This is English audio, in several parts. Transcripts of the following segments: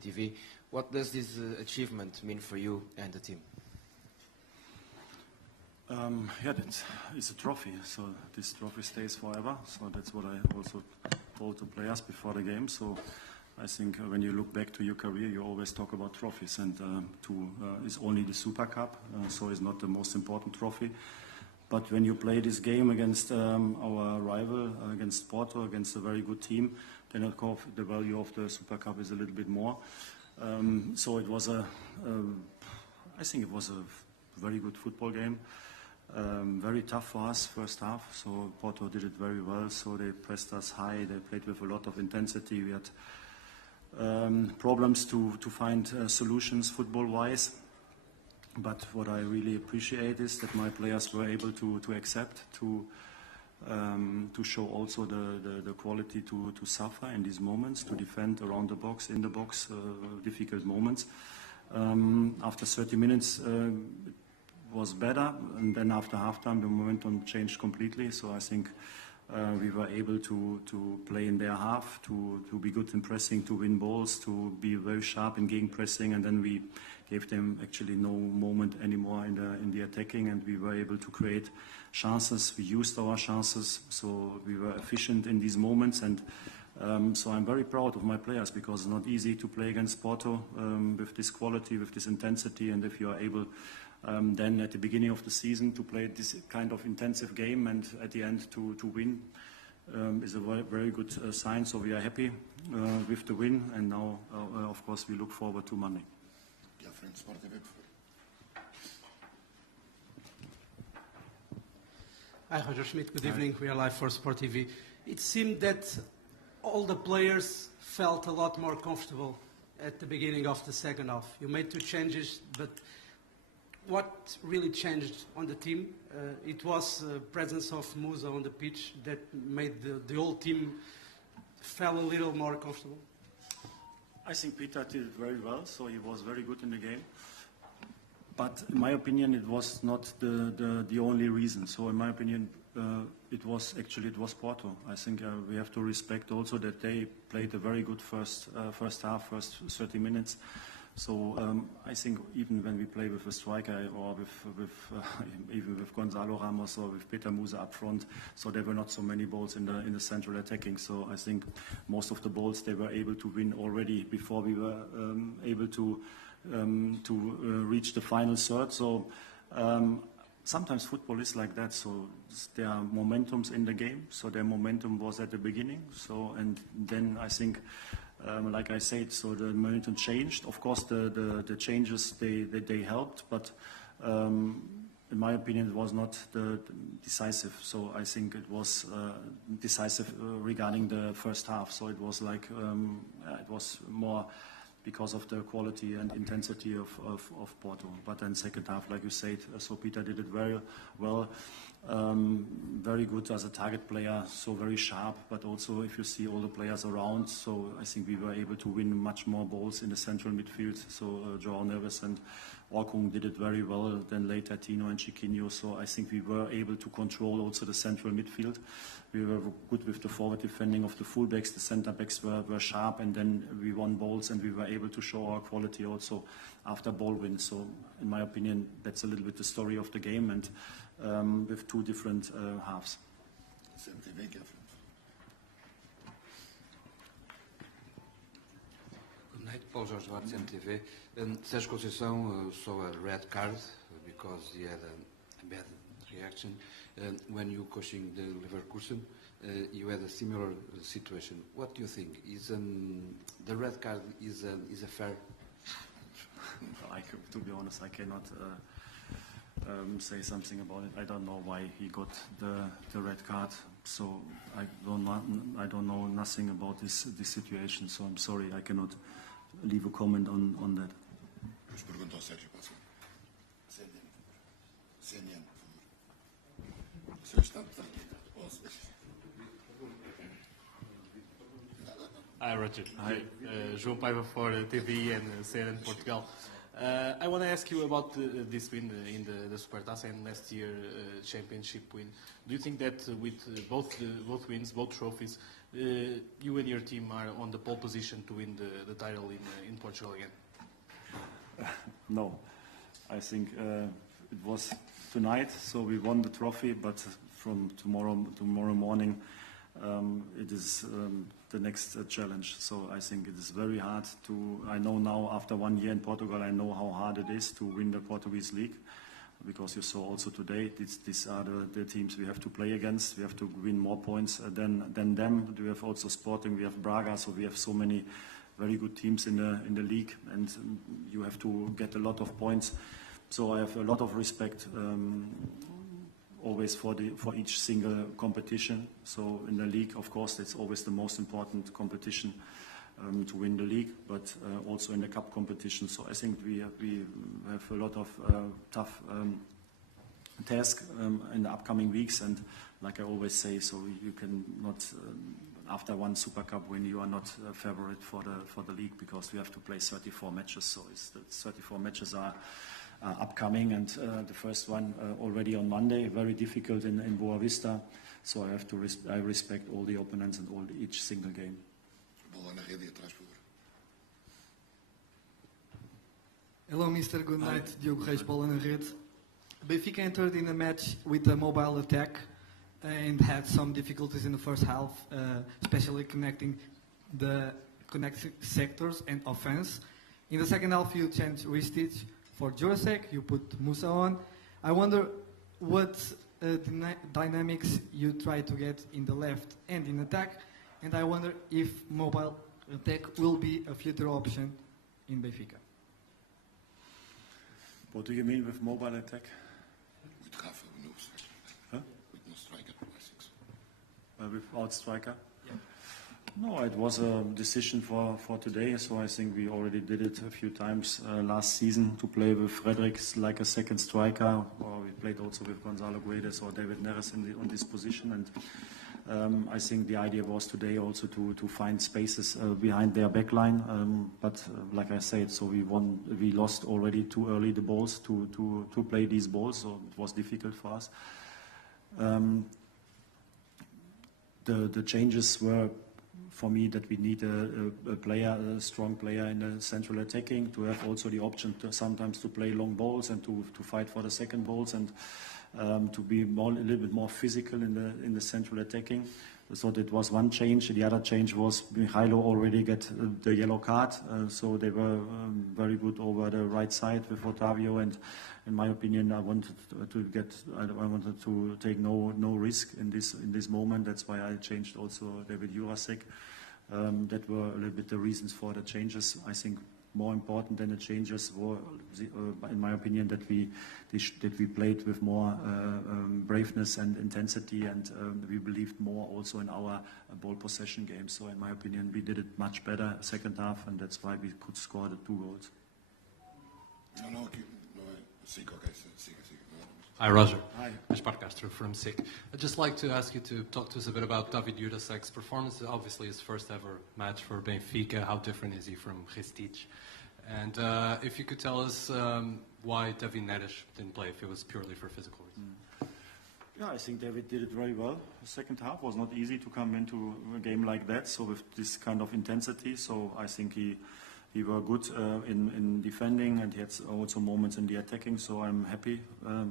TV. What does this achievement mean for you and the team? Yeah, it's a trophy, so this trophy stays forever. So that's what I also told the players before the game. So I think when you look back to your career, you always talk about trophies, and it's only the Super Cup, so it's not the most important trophy. But when you play this game against our rival, against Porto, against a very good team, then of course the value of the Super Cup is a little bit more. So it was I think it was a very good football game. Very tough for us first half, so Porto did it very well, so they pressed us high, they played with a lot of intensity. We had problems to find solutions football-wise, but what I really appreciate is that my players were able to accept, to show also the quality to suffer in these moments, to defend around the box, in the box, difficult moments. After 30 minutes, was better, and then after halftime the momentum changed completely. So I think we were able to play in their half, to be good in pressing, to win balls, to be very sharp in gegenpressing, and then we gave them actually no moment anymore in the attacking, and we were able to create chances. We used our chances, so we were efficient in these moments, and so I'm very proud of my players, because it's not easy to play against Porto with this quality, with this intensity, and if you are able then at the beginning of the season to play this kind of intensive game and at the end to win is a very, very good sign. So we are happy with the win, and now of course we look forward to Monday. Hi, Roger Schmidt. Good evening. We are live for Sport TV. It seemed that all the players felt a lot more comfortable at the beginning of the second half. You made 2 changes, but what really changed on the team? It was the presence of Musa on the pitch that made the whole team feel a little more comfortable. I think Peter did it very well, so he was very good in the game. But in my opinion, it was not the only reason. So in my opinion, it was Porto. I think we have to respect also that they played a very good first half, first 30 minutes. So I think even when we play with a striker or even with Gonzalo Ramos or with Peter Musa up front, so there were not so many balls in the central attacking. So I think most of the balls they were able to win already before we were able to reach the final third. So sometimes football is like that. So there are momentums in the game. So their momentum was at the beginning. So and then I think. Like I said, so the momentum changed. Of course, the changes they helped, but in my opinion, it was not decisive. So I think it was decisive regarding the first half. So it was like it was more because of the quality and intensity of Porto. But then second half, like you said, so Peter did it very well. Very good as a target player, so very sharp, but also if you see all the players around, so I think we were able to win much more balls in the central midfield. So João Neves and Orkung did it very well, then later Tino and Chiquinho, so I think we were able to control also the central midfield. We were good with the forward defending of the fullbacks, the centre backs were sharp, and then we won balls and we were able to show our quality also after ball wins. So in my opinion, that's a little bit the story of the game, and with 2 different halves. Good night, Pós-Jogo, MTV. Sérgio Conceição saw a red card because he had a bad reaction. When you coaching the Leverkusen, you had a similar situation. What do you think? Is the red card is a fair? To be honest, I cannot say something about it. I don't know why he got the red card. So I don't know nothing about this situation. So I'm sorry, I cannot leave a comment on that. Hi, Roger. Hi. João Paiva for TV and CNN Portugal. I want to ask you about this win in the Supertaça and last year championship win. Do you think that with both wins, both trophies, You and your team are on the pole position to win the title in Portugal again. No, I think it was tonight, so we won the trophy, but from tomorrow morning, it is the next challenge. So I think it is very hard to. I know now after 1 year in Portugal, I know how hard it is to win the Portuguese league, because you saw also today these are the teams we have to play against. We have to win more points than them. We have also Sporting, we have Braga, so we have so many very good teams in the league, and you have to get a lot of points. So I have a lot of respect always for each single competition. So in the league, of course, it's always the most important competition to win the league, but also in the cup competition. So I think we have a lot of tough tasks in the upcoming weeks, and like I always say, so you can not. After one Super Cup win, you are not a favorite for the league, because we have to play 34 matches. So the 34 matches are upcoming, and the first one already on Monday, very difficult in Boa Vista. So I respect all the opponents and each single game. Bola na rede atrás, por favor. Hello, Mr. Good night. Diogo Reis, bola na rede. Benfica entered in a match with a mobile attack and had some difficulties in the first half, especially connecting sectors and offense. In the second half, you changed Ristic for Jurasek, you put Musa on. I wonder what dynamics you try to get in the left and in attack, and I wonder if mobile attack will be a future option in Benfica. What do you mean with mobile attack? With Rafa, no striker. Huh? With no striker, I think so. Without striker? Yeah. No, it was a decision for today, so I think we already did it a few times last season, to play with Fredericks like a second striker, or we played also with Gonzalo Guedes or David Neres on this position, and I think the idea was today also to find spaces behind their backline, but like I said, so we lost already too early the balls to play these balls, so it was difficult for us. The changes were, for me, that we need a strong player in the central attacking, to have also the option to sometimes to play long balls and to fight for the second balls, and to be a little bit more physical in the central attacking. So that was one change. The other change was Mihailo already get the yellow card, so they were very good over the right side with Otavio, and in my opinion, I wanted to take no risk in this moment. That's why I changed also David Jurasek. That were a little bit the reasons for the changes. I think more important than the changes were, in my opinion, that we played with more braveness and intensity, and we believed more also in our ball possession game. So in my opinion, we did it much better second half, and that's why we could score the 2 goals. No, siga, okay, siga. Hi, Roger. Hi. Gaspar Castro from SIC. I'd just like to ask you to talk to us a bit about David Jurasek's performance. Obviously, his first ever match for Benfica. How different is he from Ristic? And if you could tell us why David Neres didn't play, if it was purely for physical reasons. Yeah, I think David did it very well. The second half was not easy to come into a game like that, so with this kind of intensity. So I think he were good in defending, and he had also moments in the attacking. So I'm happy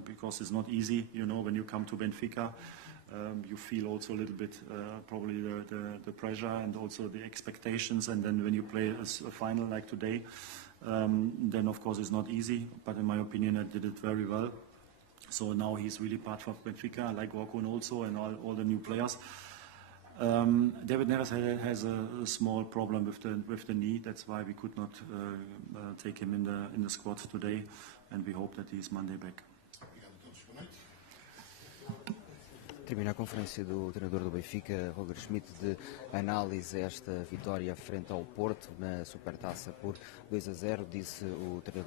because it's not easy, when you come to Benfica. You feel also a little bit probably the pressure and also the expectations, and then when you play a final like today, then of course it's not easy, but in my opinion I did it very well. So now he's really part of Benfica, like Orkun also, and all the new players. David Neres has a small problem with the knee. That's why we could not take him in the squad today, and we hope that he's Monday back. Termina a conferência do treinador do Benfica, Roger Schmidt, de análise a esta vitória frente ao Porto na Supertaça por 2-0, disse o treinador.